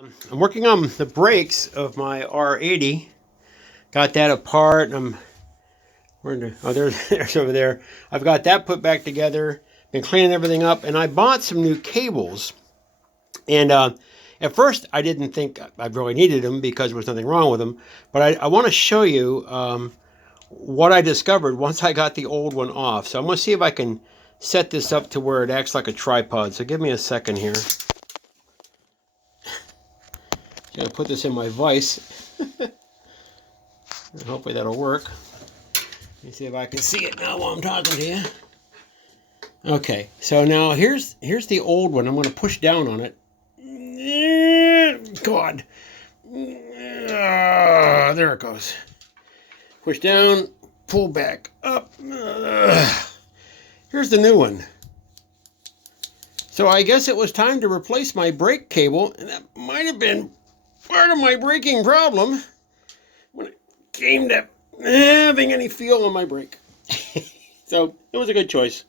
I'm working on the brakes of my R80. Got that apart. And there's over there. I've got that put back together. Been cleaning everything up, and I bought some new cables. And at first, I didn't think I really needed them because there was nothing wrong with them. But I want to show you what I discovered once I got the old one off. So I'm going to see if I can set this up to where it acts like a tripod. So give me a second here. Gonna put this in my vise. Hopefully that'll work. Let me see if I can see it now while I'm talking to you. Okay, so now here's the old one. I'm going to push down on it. God. There it goes. Push down, pull back up. Here's the new one. So I guess it was time to replace my brake cable, and that might have been part of my braking problem when it came to having any feel on my brake. So it was a good choice.